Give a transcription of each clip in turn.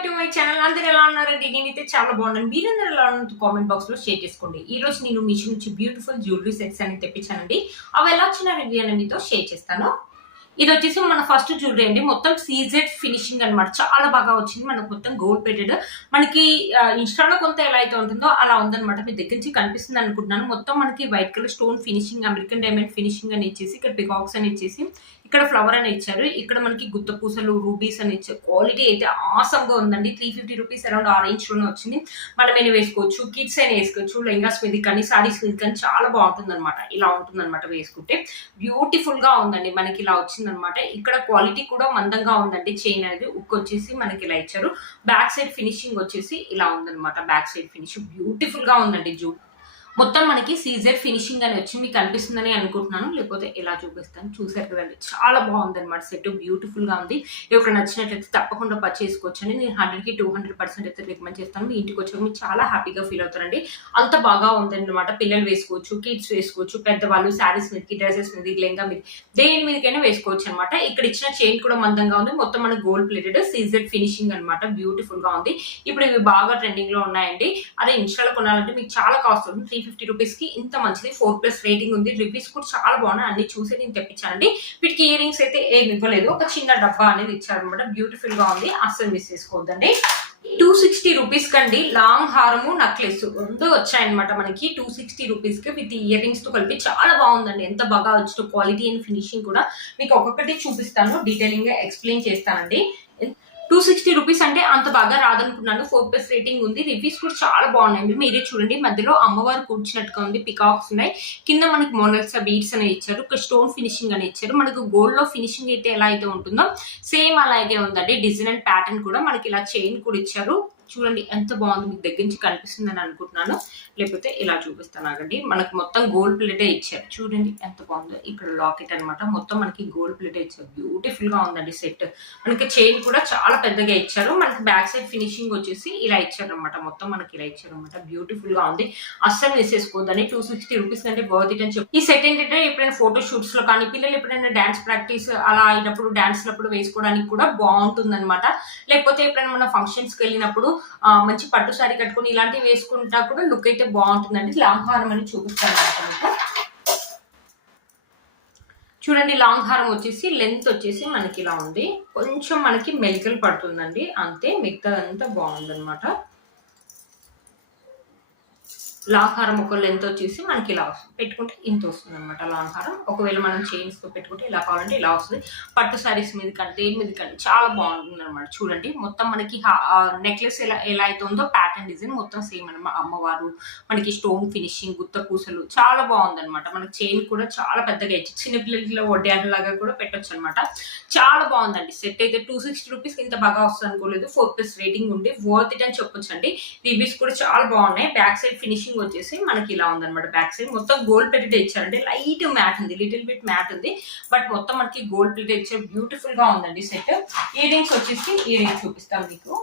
Back to my channel. అందరూ ఎలా ఉన్నారండి? నేనైతే చాలా బాగున్నాను. మీరందరూ ఎలా ఉన్నారో కామెంట్ బాక్స్ లో షేర్ చేసుకోండి. ఈ రోజు నేను మీషో నుంచి బ్యూటిఫుల్ జ్యువెలరీ సెట్స్ అని తెప్పించానండి. అవి ఎలా వచ్చిన రివ్యూ అని మీతో షేర్ చేస్తాను. ఇది వచ్చేసి మన ఫస్ట్ జ్యువెలరీ అండి. మొత్తం సీజెడ్ ఫినిషింగ్ అనమాట. చాలా బాగా వచ్చింది. మనకు మొత్తం గోల్డ్ ప్లేటెడ్. మనకి ఇన్స్టాలో కొంత ఎలా అయితే ఉంటుందో అలా ఉందన్నమాట. మీ దగ్గర నుంచి కనిపిస్తుంది అనుకుంటున్నాను. మొత్తం మనకి white colour stone finishing, American diamond finishing అని ఇచ్చేసి, ఇక్కడ పికాక్స్ అని ఇచ్చేసి, ఇక్కడ ఫ్లవర్ అని ఇచ్చారు. ఇక్కడ మనకి గుత్త పూసలు, రూబీస్ అని ఇచ్చారు. క్వాలిటీ అయితే ఆసమ్ గా ఉందండి. 350 రూపీస్ అరౌండ్ ఆ రేంజ్ లోనే వచ్చింది. మనమైనా వేసుకోవచ్చు, కిడ్స్ అయినా వేసుకోవచ్చు, లెంగాస్ మీద కానీ సారీస్ మీద కానీ చాలా బాగుంటుంది అనమాట. ఇలా ఉంటుంది అనమాట వేసుకుంటే. బ్యూటిఫుల్ గా ఉందండి. మనకి ఇలా వచ్చింది అనమాట. ఇక్కడ క్వాలిటీ కూడా మందంగా ఉందండి. చైన్ అనేది ఉక్ వచ్చేసి మనకి ఇలా ఇచ్చారు. బ్యాక్ సైడ్ ఫినిషింగ్ వచ్చేసి ఇలా ఉందన్నమాట. బ్యాక్ సైడ్ ఫినిషింగ్ బ్యూటిఫుల్ గా ఉందండి. మొత్తం మనకి సీజర్ ఫినిషింగ్ అని వచ్చి మీకు కనిపిస్తుందని అనుకుంటున్నాను. లేకపోతే ఎలా చూపిస్తాను చూసారు కదండి. చాలా బాగుంది అనమాట. సెట్ బ్యూటిఫుల్ గా ఉంది. ఎవరికి నచ్చినట్లయితే తప్పకుండా పర్చేస్ చేసుకోవచ్చండి. నేను 100కి 200% అయితే రికమెండ్ చేస్తాను. మీ ఇంటికి వచ్చాక మీరు చాలా హ్యాపీగా ఫీల్ అవుతారండి. అంత బాగా ఉందన్నమాట. పిల్లలు వేసుకోవచ్చు, కిడ్స్ వేసుకోవచ్చు, పెద్దవాళ్ళు శారీస్ మీదకి, డ్రెస్సెస్ మీద, లెంగా మీద, దేని మీదకైనా వేసుకోవచ్చు అనమాట. ఇక్కడ ఇచ్చిన చైన్ కూడా మందంగా ఉంది. మొత్తం మన గోల్డ్ ప్లేటెడ్ సీజర్ ఫినిషింగ్ అనమాట. బ్యూటిఫుల్ గా ఉంది. ఇప్పుడు ఇవి బాగా ట్రెండింగ్ లో ఉన్నాయండి. అదే ఇన్స్టాలో కొనాలంటే మీకు చాలా కాస్ట్ ఉంది. 350 రూపీస్ కి ఇంత మంచిది. 4+ రేటింగ్ ఉంది. రివ్యూస్ కూడా చాలా బాగున్నాయి. అన్ని చూసి నేను తెప్పించానండి. వీటికి ఇయర్ రింగ్స్ అయితే ఏమి ఇవ్వలేదు. ఒక చిన్న డబ్బా అనేది ఇచ్చారనమాట. బ్యూటిఫుల్ గా ఉంది. అస్సలు మిస్ చేసుకోవద్దండి. 260 రూపీస్ కండి లాంగ్ హారము, నక్లెస్ రెండు వచ్చాయన్నమాట. మనకి 260 రూపీస్ కి విత్ ఇయర్ రింగ్స్ తో కలిపి చాలా బాగుందండి. ఎంత బాగా వచ్చిన క్వాలిటీ అండ్ ఫినిషింగ్ కూడా మీకు ఒక్కొక్కటి చూపిస్తాను. డీటెయిలింగ్ గా ఎక్స్ప్లెయిన్ చేస్తానండి. 260 రూపీస్ అంటే అంత బాగా రాదనుకున్నాను. 4+ రేటింగ్ ఉంది. రివ్యూస్ కూడా చాలా బాగున్నాయండి. మీరే చూడండి. మధ్యలో అమ్మవారు కూర్చున్నట్టుగా ఉంది. పికాక్స్ ఉన్నాయి. కింద మనకి మోనల్సా బీడ్స్ అని ఇచ్చారు. ఒక స్టోన్ ఫినిషింగ్ అని ఇచ్చారు. మనకు గోల్డ్ లో ఫినిషింగ్ అయితే ఎలా అయితే ఉంటుందో సేమ్ అలాగే ఉందండి. డిజైన్ అండ్ ప్యాటర్న్ కూడా మనకి ఇలా చైన్ కూడా ఇచ్చారు. చూడండి ఎంత బాగుంది. మీకు దగ్గర నుంచి కనిపిస్తుందని అనుకుంటున్నాను. లేకపోతే ఇలా చూపిస్తాను ఆగండి. మనకి మొత్తం గోల్డ్ ప్లేటే ఇచ్చారు. చూడండి ఎంత బాగుందో. ఇక్కడ లాకెట్ అనమాట. మొత్తం మనకి గోల్డ్ ప్లేటే ఇచ్చారు. బ్యూటిఫుల్ గా ఉందండి సెట్. మనకి చైన్ కూడా చాలా పెద్దగా ఇచ్చారు. మనకి బ్యాక్ సైడ్ ఫినిషింగ్ వచ్చేసి ఇలా ఇచ్చారు అనమాట. మొత్తం మనకి ఇలా ఇచ్చారు అనమాట. బ్యూటిఫుల్ గా ఉంది. అస్సలు వేసేసుకోవద్దని. 260 రూపీస్ అంటే వర్త్ ఇట్ అని చెప్పి. ఈ సెట్ ఏంటంటే ఎప్పుడైనా ఫోటో షూట్స్ లో కానీ, పిల్లలు ఎప్పుడైనా డాన్స్ ప్రాక్టీస్ అలా అయినప్పుడు, డాన్స్ లప్పుడు వేసుకోవడానికి కూడా బాగుంటుంది అనమాట. లేకపోతే ఎప్పుడైనా మన ఫంక్షన్స్ కి వెళ్ళినప్పుడు మంచి పట్టు సారీ కట్టుకుని ఇలాంటివి వేసుకుంటా కూడా లుక్ అయితే బాగుంటుందండి. లాంగ్ హారం అని చూపిస్తాను అనమాట. చూడండి లాంగ్ హారం వచ్చేసి లెంత్ వచ్చేసి మనకి ఇలా ఉంది. కొంచెం మనకి మెలికలు పడుతుందండి అంతే. మిగతాదంతా బాగుందన్నమాట. లాంగ్ హారం ఒక లెంత్ వచ్చేసి మనకి ఇలా వస్తుంది. పెట్టుకుంటే ఇంత వస్తుంది అనమాట లాంగ్ హారం. ఒకవేళ మనం చైన్స్ తో పెట్టుకుంటే ఇలా కావాలంటే ఇలా వస్తుంది. పట్టు సారీస్ మీద కానీ, దేని మీద కానీ చాలా బాగుంటుంది అనమాట. చూడండి మొత్తం మనకి నెక్లెస్ ఎలా అయితే ఉందో ప్యాటర్న్ డిజైన్ మొత్తం సేమ్ అనమాట. అమ్మవారు, మనకి స్టోన్ ఫినిషింగ్, గుత్త పూసలు చాలా బాగుంది అనమాట. మనకి చైన్ కూడా చాలా పెద్దగా ఇచ్చి చిన్నపిల్లల వడ్డాన లాగా కూడా పెట్టొచ్చు అనమాట. చాలా బాగుందండి సెట్ అయితే. 260 రూపీస్ ఇంత బాగా వస్తుంది అనుకోలేదు. 4+ రేటింగ్ ఉండి వర్త్ ఇట్ అని చెప్పొచ్చు అండి. రివ్యూస్ కూడా చాలా బాగున్నాయి. బ్యాక్ సైడ్ ఫినిషింగ్ వచ్చేసి మనకి ఇలా ఉందన్నమాట. బ్యాక్ సైడ్ మొత్తం గోల్డ్ ప్లేటెడ్ ఇచ్చారంటే లైట్ మ్యాట్ ఉంది, లిటిల్ బిట్ మ్యాట్ ఉంది. బట్ మొత్తం మనకి గోల్డ్ ప్లేటెడ్ ఇచ్చారు. బ్యూటిఫుల్ గా ఉందండి సెట్. ఇయర్ రింగ్స్ వచ్చేసి ఇయర్ రింగ్స్ చూపిస్తాను మీకు.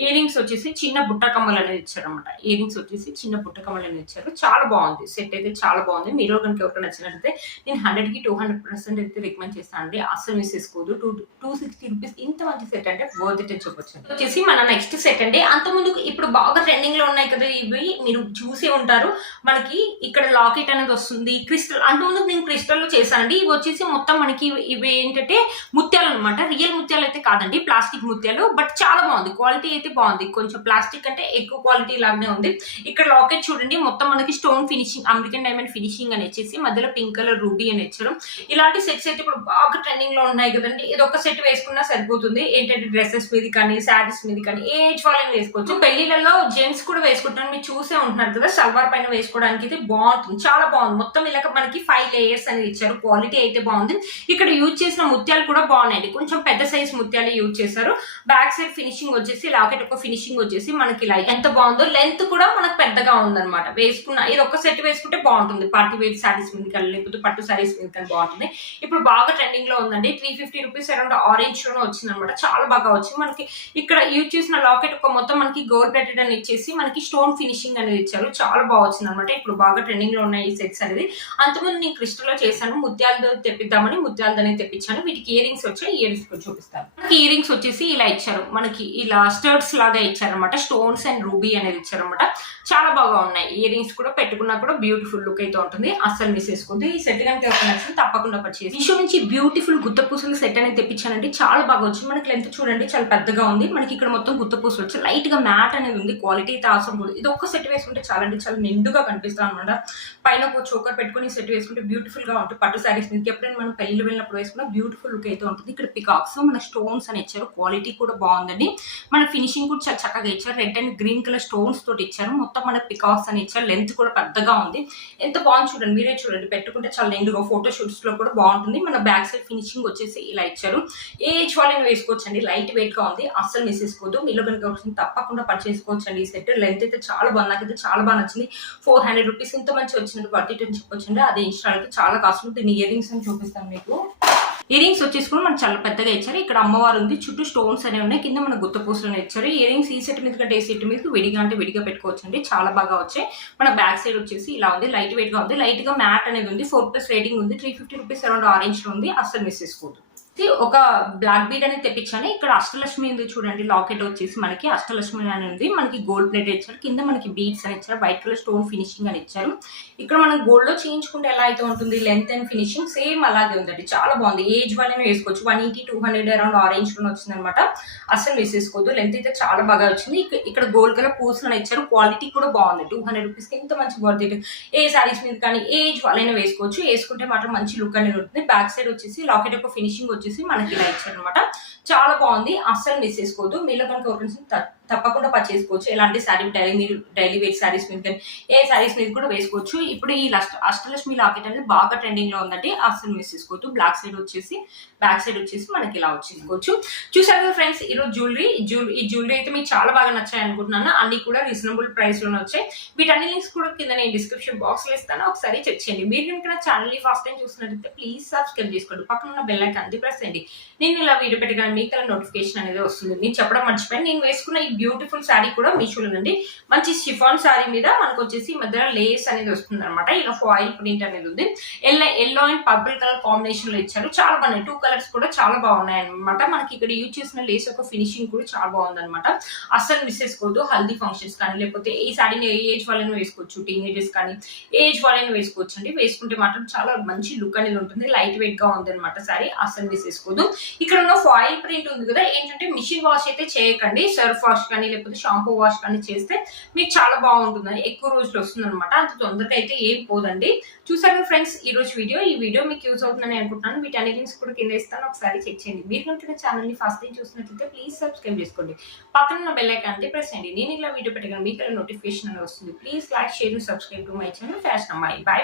ఇయర్ రింగ్స్ వచ్చేసి చిన్న బుట్ట కమ్మలు అనేది ఇచ్చారు అనమాట. ఇయర్ రింగ్స్ వచ్చేసి చిన్న బుట్ట కమ్మలు అనేది ఇచ్చారు. చాలా బాగుంది సెట్ అయితే. చాలా బాగుంది. మీరు కనుక ఎవరికి నచ్చినట్లయితే నేను 100కి 200% అయితే రికమెండ్ చేస్తాను అండి. అస్సలు మిస్ చేసుకోదు. 260 రూపీస్ ఇంత మంచి సెట్ అంటే వర్త్ ఇట్ అని చెప్పొచ్చు. వచ్చేసి మన నెక్స్ట్ సెట్ అండి. అంత ముందు ఇప్పుడు బాగా ట్రెండింగ్ లో ఉన్నాయి కదా ఇవి, మీరు చూసే ఉంటారు. మనకి ఇక్కడ లాకెట్ అనేది వస్తుంది. క్రిస్టల్ అంత ముందు నేను క్రిస్టల్ లో చేశానండి. ఇవి వచ్చేసి మొత్తం మనకి ఇవి ఏంటంటే ముత్యాలు అనమాట. రియల్ ముత్యాలు అయితే కాదండి, ప్లాస్టిక్ ముత్యాలు. బట్ చాలా బాగుంది. క్వాలిటీ అయితే బాగుంది. కొంచెం ప్లాస్టిక్ అంటే ఎక్కువ క్వాలిటీ లాగానే ఉంది. ఇక్కడ లాకెట్ చూడండి మొత్తం మనకి stone finishing, American diamond finishing అని వచ్చేసి మధ్యలో పింక్ కలర్ రూబీ అని ఇచ్చారు. ఇలాంటి సెట్స్ అయితే ఇప్పుడు బాగా ట్రెండింగ్ లో ఉన్నాయి కదండి. ఇది ఒక సెట్ వేసుకున్నా సరిపోతుంది. ఏంటంటే డ్రెస్సెస్ మీద కానీ, శారీస్ మీద కానీ ఏజ్ వాళ్ళని వేసుకోవచ్చు. పెళ్లిళ్ళలో జెంట్స్ కూడా వేసుకుంటారు. మీరు చూసే ఉంటున్నారు కదా. సల్వార్ పైన వేసుకోవడానికి అయితే బాగుంటుంది. చాలా బాగుంది. మొత్తం ఇలా మనకి 5 లేయర్స్ అనేది ఇచ్చారు. క్వాలిటీ అయితే బాగుంది. ఇక్కడ యూజ్ చేసిన ముత్యాలు కూడా బాగున్నాయండి. కొంచెం పెద్ద సైజ్ ముత్యాలు యూజ్ చేశారు. బ్యాక్ సైడ్ ఫినిషింగ్ వచ్చేసి లాకెట్ లాకెట్ ఒక ఫినిషింగ్ వచ్చేసి మనకి ఇలా ఎంత బాగుందో, లెంత్ కూడా మనకు పెద్దగా ఉందన్నమాట. వేసుకున్న ఇది ఒక సెట్ వేసుకుంటే బాగుంటుంది, పార్టీ వేర్ శారీస్ మీద కానీ లేకపోతే పట్టు శారీస్ మీద కానీ బాగుంటుంది. ఇప్పుడు బాగా ట్రెండింగ్ లో ఉందండి. 350 రూపీస్ అరౌండ్ ఆరెంజ్ లోనే వచ్చింది అనమాట. చాలా బాగా వచ్చింది. మనకి ఇక్కడ యూజ్ చేసిన లాకెట్ ఒక మొత్తం మనకి గోల్డ్ ప్లేటెడ్ అని ఇచ్చేసి మనకి స్టోన్ ఫినిషింగ్ అనేది ఇచ్చారు. చాలా బాగా వచ్చింది అనమాట. ఇప్పుడు బాగా ట్రెండింగ్ లో ఉన్నాయి ఈ సెట్స్ అనేది. అంతకుముందు నేను క్రిస్టల్ లో చేశాను, ముత్యాలతో తెప్పిద్దామని ముత్యాలతో తెప్పించాను. వీటికి ఇయర్ రింగ్స్ వచ్చాయి, ఇయర్ రింగ్స్ కూడా చూపిస్తాను. మనకి ఇయర్ రింగ్స్ వచ్చేసి ఇలా ఇచ్చారు, మనకి ఇలా స్టర్ట్స్ లాగా ఇచ్చారనమాట. స్టోన్స్ అండ్ రూబీ అనేది ఇచ్చారనమాట. చాలా బాగా ఉన్నాయి. ఇయర్ రింగ్స్ కూడా పెట్టుకున్నా కూడా బ్యూటిఫుల్ లుక్ అయితే ఉంటుంది. అస్సలు మిస్ చేసుకోవద్దు. ఈ సెట్ కనుక నచ్చింది తప్పకుండా పర్చేస్. మీషో నుంచి బ్యూటిఫుల్ గుత్త పూసల సెట్ అనేది తెప్పించానండి. చాలా బాగా వచ్చింది. మనకి లెంత్ చూడండి చాలా పెద్దగా ఉంది. మనకి ఇక్కడ మొత్తం గుత్త పూసలు వచ్చి లైట్ గా మ్యాట్ అనేది ఉంది. క్వాలిటీ అయితే అవసరం కూడా. ఇది ఒక్క సెట్ వేసుకుంటే చాలా అంటే చాలా నిండుగా కనిపిస్తాం అనమాట. పైన ఒక చోకర్ పెట్టుకుని సెట్ వేసుకుంటే బ్యూటిఫుల్ గా ఉంటుంది. పట్టు శారీస్ మీద ఎప్పుడైనా మనం పెళ్లి వెళ్ళినప్పుడు వేసుకున్న బ్యూటిఫుల్ లుక్ అయితే ఉంటుంది. ఇక్కడ పికాక్స్ మన స్టోన్స్ అని ఇచ్చారు. క్వాలిటీ కూడా బాగుందండి. మన ఫినిషింగ్ కూడా చాలా చక్కగా ఇచ్చారు. Red and green colour stones తోటి ఇచ్చారు. మొత్తం మన పికాక్స్ అని ఇచ్చారు. లెంత్ కూడా పెద్దగా ఉంది. ఎంత బాగుంది చూడండి, మీరే చూడండి. పెట్టుకుంటే చాలా నిండుగా ఫోటో షూట్స్ లో కూడా బాగుంటుంది. మన బ్యాక్ సైడ్ ఫినిషింగ్ వచ్చేసి ఇలా ఇచ్చారు. ఏ ఏజ్ వాళ్ళని వేసుకోవచ్చు అండి. లైట్ వెయిట్ గా ఉంది. అస్సలు మిస్ చేసుకోవద్దు. మీలో కనుక తప్పకుండా పర్చేసుకోవచ్చు అండి. ఈ సెట్ లెంత్ అయితే చాలా బాగుంది. నాకైతే చాలా బాగా నచ్చింది. 400 రూపీస్ ఇంత మంచి వచ్చినట్టు వర్త్ ఇట్ అని చెప్పొచ్చు అండి. అదే ఇన్స్టాల్కి చాలా కాస్ట్ ఉంది. దీని ఇయర్ రింగ్స్ అని చూపిస్తాను మీకు. ఇయర్ రింగ్స్ వచ్చేసి కూడా మనకు చాలా పెద్దగా ఇచ్చారు. ఇక్కడ అమ్మవారు ఉంది, చుట్టూ స్టోన్స్ అనేవి ఉన్నాయి. కింద మన గుత్త పూసలు ఇచ్చారు. ఇయర్ రింగ్స్ ఈ సెట్ మీద కంటే ఏ సెట్ మీద విడిగా అంటే విడిగా పెట్టుకోవచ్చు అండి. చాలా బాగా వచ్చాయి. మన బ్యాక్ సైడ్ వచ్చేసి ఇలా ఉంది. లైట్ వెయిట్ గా ఉంది. లైట్ గా మ్యాట్ అనేది ఉంది. 4+ రేటింగ్ ఉంది. 350 రూపీస్ అరౌండ్ ఆరెంజ్ లో ఉంది. అస్సలు మిస్ చేసుకోవద్దు. ఒక బ్లాక్ బీడ్ అనేది తెప్పించాను. ఇక్కడ అష్టలక్ష్మి ఉంది చూడండి. లాకెట్ వచ్చేసి మనకి అష్టలక్ష్మి అని ఉంది. మనకి గోల్డ్ ప్లేట్ ఇచ్చారు. కింద మనకి బీడ్స్ అని ఇచ్చారు. వైట్ కలర్ స్టోన్ ఫినిషింగ్ అని ఇచ్చారు. ఇక్కడ మనం గోల్డ్ లో చేయించుకుంటే ఎలా అయితే ఉంటుంది లెంత్ అండ్ ఫినిషింగ్ సేమ్ అలాగే ఉందండి. చాలా బాగుంది. ఏజ్ వాళ్ళని వేసుకోవచ్చు. 180, 200 అరౌండ్ ఆరెంజ్ లో వచ్చింది అనమాట. అసలు మిస్ చేసుకోవద్దు. లెంత్ అయితే చాలా బాగా వచ్చింది. ఇక్కడ గోల్డ్ కలర్ పూసలు ఇచ్చారు. క్వాలిటీ కూడా బాగుంది. 200 రూపీస్ కి ఇంత మంచి వర్త్ ఇట్. ఏ సారీస్ మీద కానీ ఏజ్ వాళ్ళైనా వేసుకోవచ్చు. వేసుకుంటే మాత్రం మంచి లుక్ అనేది ఉంటుంది. బ్యాక్ సైడ్ వచ్చేసి లాకెట్ యొక్క ఫినిషింగ్ వచ్చేసి మనకి ఇలా ఇచ్చారనమాట. చాలా బాగుంది. అస్సలు మిస్ చేసుకోవద్దు. మీలో కనుక తప్పకుండా పర్చేసుకోవచ్చు. ఎలాంటి శారీ డైలీ వేర్ శారీస్ మీద కానీ ఏ శారీస్ మీద కూడా వేసుకోవచ్చు. ఇప్పుడు ఈ అష్టలక్ష్మి లాకెట్ అనేది బాగా ట్రెండింగ్ లో ఉందండి. అస్సలు మిస్ చేసుకోవద్దు. బ్యాక్ సైడ్ వచ్చేసి మనకి ఇలా వచ్చేసుకోవచ్చు. చూసారు కదా ఫ్రెండ్స్, ఈరోజు ఈ జ్యువెలరీ అయితే మీకు చాలా బాగా నచ్చాయి అనుకుంటున్నాను. అన్ని కూడా రీజనబుల్ ప్రైస్ లోనే వచ్చాయి. వీటన్ని లింక్స్ కూడా కింద నేను డిస్క్రిప్షన్ బాక్స్ లో ఇస్తాను. ఒకసారి చెక్ చేయండి. మీరు కనుక ఛానల్ ని ఫస్ట్ టైం చూసినట్లయితే ప్లీజ్ సబ్స్క్రైబ్ చేసుకోండి. పక్కన ఉన్న బెల్ ఐకాన్ ప్రెస్ చేయండి. నేను ఇలా వీడియో పెట్టగానే మీకు అలా నోటిఫికేషన్ అనేది వస్తుంది. నేను చెప్పడం మర్చిపోయాను. నేను వేసుకున్న ఈ బ్యూటిఫుల్ శారీ కూడా మీషోలోనండి. మంచి షిఫాన్ శారీ మీద మనకు వచ్చేసి మధ్యలో లేస్ అనేది వస్తుంది అనమాట. ఇలా ఫాయిల్ ప్రింట్ అనేది ఉంది. Yellow and purple colour combination లో ఇచ్చారు. చాలా బాగున్నాయి. 2 కలర్స్ కూడా చాలా బాగున్నాయి అనమాట. మనకి ఇక్కడ యూజ్ చేసిన లేస్ యొక్క ఫినిషింగ్ కూడా చాలా బాగుంది అనమాట. అస్సలు మిస్ చేసుకోవద్దు. హల్దీ ఫంక్షన్స్ కానీ లేకపోతే ఈ శారీని ఏ ఏజ్ వాళ్ళని వేసుకోవచ్చు. టీనేజర్స్ కానీ ఏజ్ వాళ్ళని వేసుకోవచ్చు అండి. వేసుకుంటే మాత్రం చాలా మంచి లుక్ అనేది ఉంటుంది. లైట్ వెయిట్ గా ఉంది అనమాట శారీ. అస్సలు మిస్ చేసుకోవద్దు. ఇక్కడ ఉన్న ఫాయిల్ ప్రింట్ ఉంది కదా, ఏంటంటే మిషన్ వాష్ అయితే చేయకండి. సర్ఫ్ వాష్ కానీ లేకపోతే షాంపూ వాష్ కానీ చేస్తే మీకు చాలా బాగుంటుందని ఎక్కువ రోజులు వస్తుంది అనమాట. అంత తొందరగా అయితే ఏం పోదండి. చూసారు ఫ్రెండ్స్ ఈ వీడియో మీకు యూజ్ అవుతుందని అనుకుంటున్నాను. వీటి లింక్స్ కూడా కింద ఇస్తాను. ఒకసారి చెక్ చేయండి. మీరు కనుక ఛానల్ ని ఫస్ట్ టైం చూసినట్లయితే ప్లీజ్ సబ్స్క్రైబ్ చేసుకోండి. పక్కన ఉన్న బెల్ ఐకాన్ ప్రెస్ చేయండి. నేను ఇలా వీడియో పెట్టగానే మీకు నోటిఫికేషన్ అనేది వస్తుంది. Please like, share, subscribe to my channel fashion అమ్మాయి. బై.